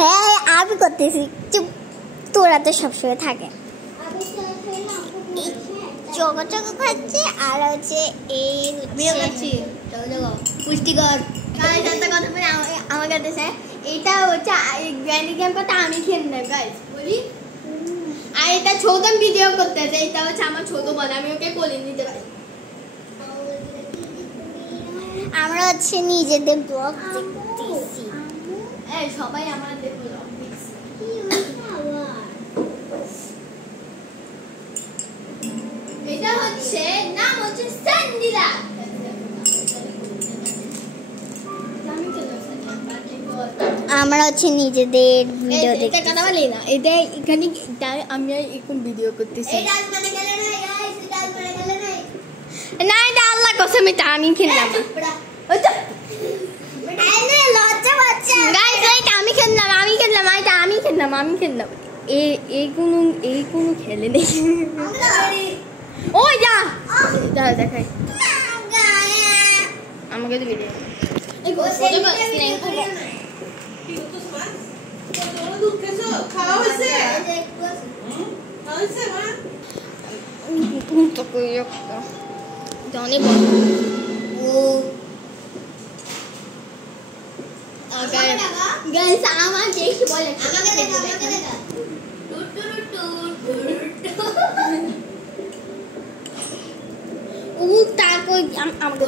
হ্যাঁ আমি করতেছি চুপ তোরা তো সবসময় থাকে চকো চকো খাচ্ছে আর হচ্ছে এই পুষ্টিকর একটা কথা বলে আমার কাছে এটা হচ্ছে গ্র্যান্ডি ক্যাম্পটা আমি খেললাম গাইস বলি আর এটা ছোট ভিডিও করতেছে এটা হচ্ছে আমার ছোট বোন আমি ওকে কোলে নিতে পারি আমরা হচ্ছে নিজেদের ব্লগ দেখতেছি এই সবাই আমাদের ব্লগ দেখছে এটা হচ্ছে নাম হচ্ছে সান্দিলা আমরা হচ্ছে নিজেদের ভিডিও দেখতে এটা কথা বলি না এটা এখানে আমি এখন ভিডিও করতেছি না এটা আল্লাহ কসম এটা আমি খেললাম আমি খেললাম এই কোনো খেলে নেই ও যা দেখাই আমাকে তো ভিডিও গাইস আমার দেখি বলে আমাকে দেখা ও তারপর আমাকে